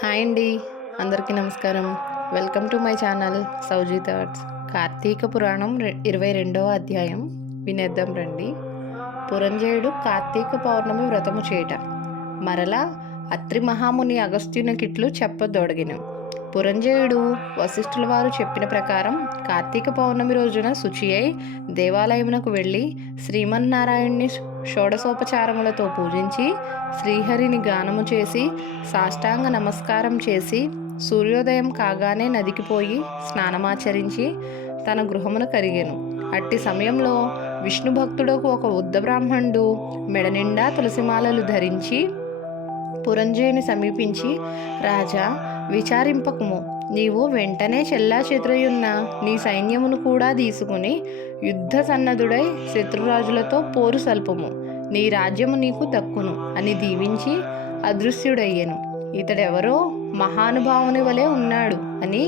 Hi అండి, అందరికీ నమస్కారం. Welcome to my channel Souji thoughts. Karthika Puranam 22వ అధ్యాయం వినేద్దాం రండి. పురంజయుడు కార్తీక పౌర్ణమి వ్రతము చేట. మరలా అత్రి మహాముని అగస్త్యునికిట్లు చెప్పదొడగిను. పురంజయుడు వశిష్ఠుల వారు చెప్పిన ప్రకారం కార్తీక పౌర్ణమి రోజున శుచి అయి దేవాలయమునకు వెళ్ళి శ్రీమన్నారాయణ్ణి షోడశోపచారములతో పూజించి శ్రీహరిని గానము చేసి సాష్టాంగ నమస్కారం చేసి సూర్యోదయం కాగానే నదికి పోయి స్నానమాచరించి తన గృహమును కరిగెను. అట్టి సమయంలో విష్ణు భక్తుడకు ఒక ఉద్ద బ్రాహ్మణుడు మెడనిండా తులసిమాలలు ధరించి పురంజయుని సమీపించి, రాజా, విచారింపకుము. నీవు వెంటనే చెల్లాచెదురయున్న నీ సైన్యమును కూడా తీసుకుని యుద్ధ సన్నద్ధుడై శత్రురాజులతో పోరు సల్పుము. నీ రాజ్యము నీకు దక్కును అని దీవించి అదృశ్యుడయ్యెను. ఇతడెవరో మహానుభావుని వలె ఉన్నాడు అని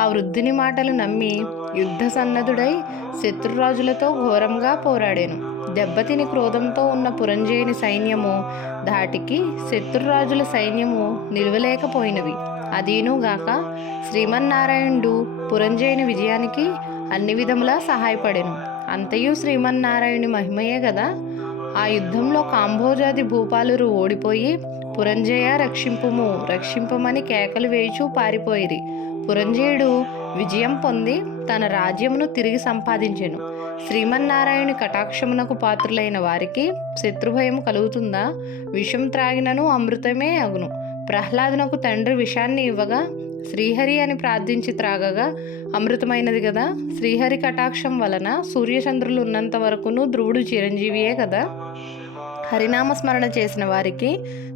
ఆ వృద్ధుని మాటలు నమ్మి యుద్ధ సన్నద్ధుడై శత్రురాజులతో ఘోరంగా పోరాడాను. దెబ్బతిని క్రోధంతో ఉన్న పురంజయుని సైన్యము ధాటికి శత్రురాజుల సైన్యము నిలవలేకపోయినవి. అదీనుగాక శ్రీమన్నారాయణుడు పురంజయుని విజయానికి అన్ని విధములా సహాయపడెను. అంతయు శ్రీమన్నారాయణుని మహిమయే గదా. ఆ యుద్ధంలో కాంభోజాది భూపాలురు ఓడిపోయి పురంజయ రక్షింపుము రక్షింపమని కేకలు వేయుచూ పారిపోయిరి. పురంజయుడు విజయం పొంది తన రాజ్యమును తిరిగి సంపాదించెను. శ్రీమన్నారాయణుని కటాక్షమునకు పాత్రులైన వారికి శత్రుభయం కలుగుతుందా? విషం త్రాగినను అమృతమే అగును. ప్రహ్లాదునకు తండ్రి విషాన్ని ఇవ్వగా శ్రీహరి అని ప్రార్థించి త్రాగగా అమృతమైనది కదా. శ్రీహరి కటాక్షం వలన సూర్యచంద్రులు ఉన్నంత వరకును ధ్రువుడు చిరంజీవియే కదా. హరినామస్మరణ చేసిన వారికి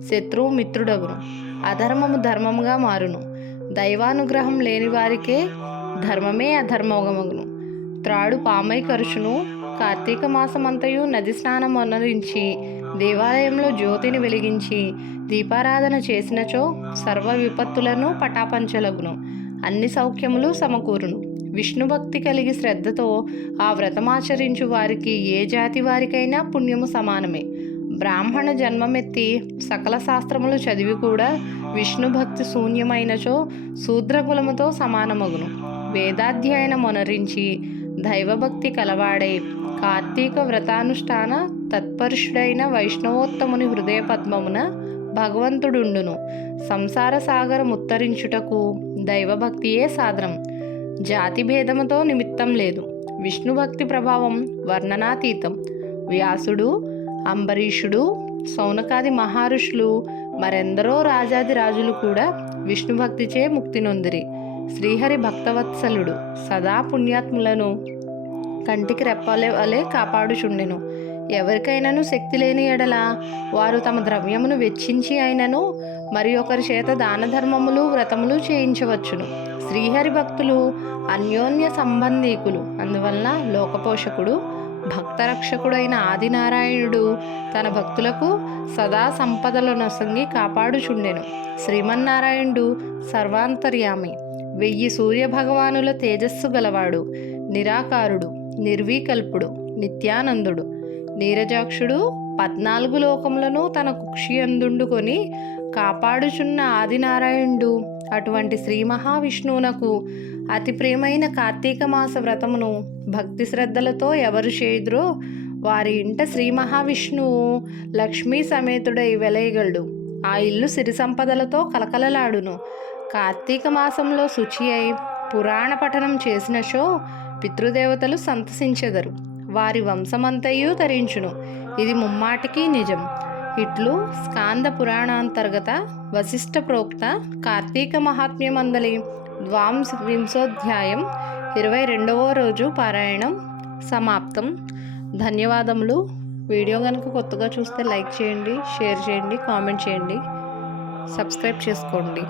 శత్రువు మిత్రుడగును. అధర్మము ధర్మముగా మారును. దైవానుగ్రహం లేని వారికే ధర్మమే అధర్మమగును. త్రాడు పామై కరుషును. కార్తీక మాసమంతయు నది స్నానం అనరించి దేవాలయంలో జ్యోతిని వెలిగించి దీపారాధన చేసినచో సర్వ విపత్తులను పటాపంచలగును. అన్ని సౌఖ్యములు సమకూరును. విష్ణుభక్తి కలిగి శ్రద్ధతో ఆ వ్రతమాచరించు వారికి ఏ జాతి వారికైనా పుణ్యము సమానమే. బ్రాహ్మణ జన్మమెత్తి సకల శాస్త్రములు చదివి కూడా విష్ణుభక్తి శూన్యమైనచో శూద్రకులముతో సమానమగును. వేదాధ్యయనమొనరించి దైవభక్తి కలవాడై కార్తీక వ్రతానుష్ఠాన తత్పరుషుడైన వైష్ణవోత్తముని హృదయ పద్మమున భగవంతుడుండును. సంసార సాగరముత్తరించుటకు దైవభక్తియే సాధనం. జాతి భేదముతో నిమిత్తం లేదు. విష్ణుభక్తి ప్రభావం వర్ణనాతీతం. వ్యాసుడు, అంబరీషుడు, సౌనకాది మహర్షులు, మరెందరో రాజాది రాజులు కూడా విష్ణుభక్తిచే ముక్తి నొందిరి. శ్రీహరి భక్తవత్సలుడు సదా పుణ్యాత్ములను కంటికి రెప్పలే వలె కాపాడుచుండెను. ఎవరికైనాను శక్తి లేని ఎడల వారు తమ ద్రవ్యమును వెచ్చించి అయినను మరి ఒకరి చేత దాన ధర్మములు వ్రతములు చేయించవచ్చును. శ్రీహరి భక్తులు అన్యోన్య సంబంధీకులు. అందువలన లోకపోషకుడు భక్తరక్షకుడైన ఆదినారాయణుడు తన భక్తులకు సదా సంపదలనొసంగి కాపాడుచుండెను. శ్రీమన్నారాయణుడు సర్వాంతర్యామి. 1000 సూర్యభగవానుల తేజస్సు గలవాడు. నిరాకారుడు, నిర్వికల్పుడు, నిత్యానందుడు, నీరజాక్షుడు. 14 లోకములను తన కుక్షియందుండుకొని కాపాడుచున్న ఆదినారాయణుడు అటువంటి శ్రీ మహావిష్ణువునకు అతి ప్రియమైన కార్తీక మాస వ్రతమును భక్తి శ్రద్ధలతో ఎవరు చేయుదురో వారి ఇంట శ్రీ మహావిష్ణువు లక్ష్మీ సమేతుడై వెలయగలడు. ఆ ఇల్లు సిరి సంపదలతో కలకలలాడును. కార్తీక మాసంలో శుచి అయి పురాణ పఠనం చేసినచో పితృదేవతలు సంతసించెదరు. వారి వంశమంతయు తరించును. ఇది ముమ్మాటికి నిజం. ఇట్లు స్కాంద పురాణాంతర్గత వశిష్ఠ ప్రోక్త కార్తీక మహాత్మ్యమందలి 22వ 22వ రోజు పారాయణం సమాప్తం. ధన్యవాదములు. వీడియో కనుక కొత్తగా చూస్తే లైక్ చేయండి, షేర్ చేయండి, కామెంట్ చేయండి, సబ్స్క్రైబ్ చేసుకోండి.